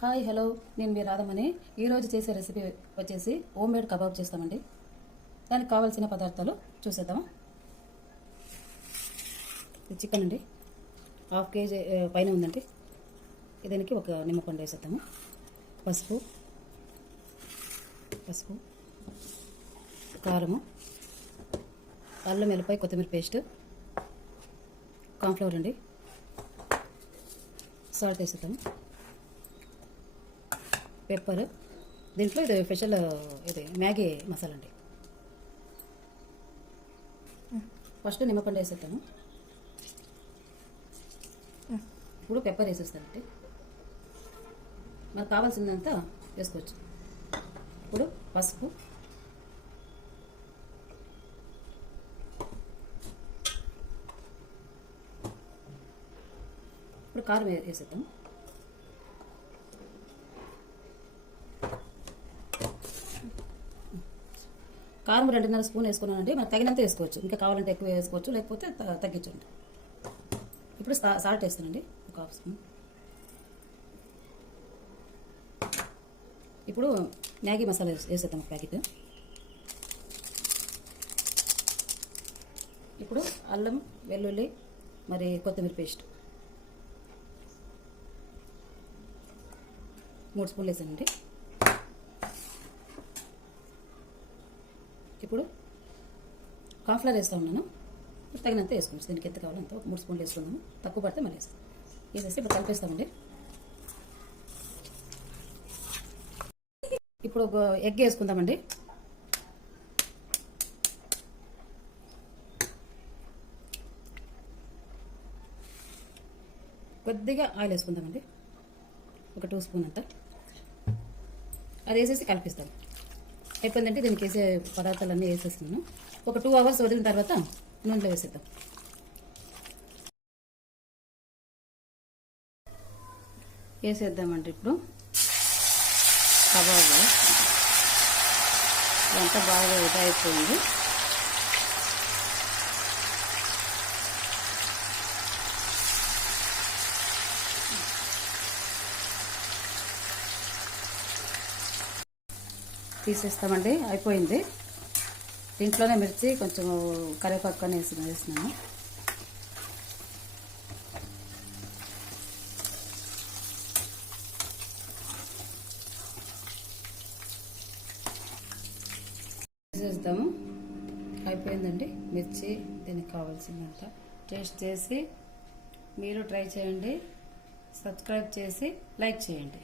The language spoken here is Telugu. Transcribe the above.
హాయ్ హలో, నేను మీ రాధమని. ఈరోజు చేసే రెసిపీ వచ్చేసి హోమ్ మేడ్ కబాబ్ చేస్తామండి. దానికి కావాల్సిన పదార్థాలు చూసేద్దాం. ఇది చికెన్ అండి, 1/2 కేజీ పైన ఉందండి. దీనికి ఒక నిమ్మపండు వేసేద్దాము. పసుపు, కారము, అల్లం వెల్లిపాయ కొత్తిమీర పేస్ట్, కార్న్ఫ్లవర్ అండి, సాల్ట్ వేసేద్దాము, పెప్పర్. దీంట్లో ఇది స్పెషల్, ఇది మ్యాగీ మసాలా అండి. ఫస్ట్ నిమ్మపండు వేసేస్తాను. ఇప్పుడు పెప్పర్ వేసేస్తానండి. మనకు కావాల్సిందంతా వేసుకోవచ్చు. ఇప్పుడు పసుపు, ఇప్పుడు కారం వేసేద్దాం. కారం 2.5 స్పూన్ వేసుకున్నానండి. మనకు తగినంత వేసుకోవచ్చు, ఇంకా కావాలంటే ఎక్కువ వేసుకోవచ్చు, లేకపోతే తగ్గించండి. ఇప్పుడు సాల్ట్ వేస్తానండి, ఒక 1/2 స్పూన్. ఇప్పుడు మ్యాగీ మసాలా వేసేద్దాం, ఒక ప్యాకెట్. ఇప్పుడు అల్లం వెల్లుల్లి మరి కొత్తిమీర పేస్ట్ 3 స్పూన్లు వేసానండి. ఇప్పుడు కార్న్ఫ్లవర్ వేస్తూ ఉన్నాను. తగినంత వేసుకోవచ్చు, దీనికి ఎంత కావాలంత ఒక 3 స్పూన్లు వేసుకున్నాము. తక్కువ పడితే మళ్ళీ వేసేసి ఇప్పుడు కలిపేస్తామండి. ఇప్పుడు ఒక ఎగ్ వేసుకుందామండి. కొద్దిగా ఆయిల్ వేసుకుందామండి, ఒక 2 స్పూన్ అంతా. అది వేసేసి కలిపిస్తాను. అయిపోయిందంటే దీనికి వేసే పదార్థాలన్నీ వేసేస్తున్నాను. ఒక 2 అవర్స్ వదిలిన తర్వాత నూనెలో వేసేద్దాం. వేసేద్దామండి. ఇప్పుడు కబాబ్ ఇదంతా బాగా అయిపోయింది. తీసేస్తామండి, అయిపోయింది. దీంట్లోనే మిర్చి కొంచెం కరివేపాకు వేసినాను. వేసేద్దాము. అయిపోయిందండి మిర్చి. దీనికి కావాల్సిందంత టేస్ట్ చేసి మీరు ట్రై చేయండి, సబ్స్క్రైబ్ చేసి లైక్ చేయండి.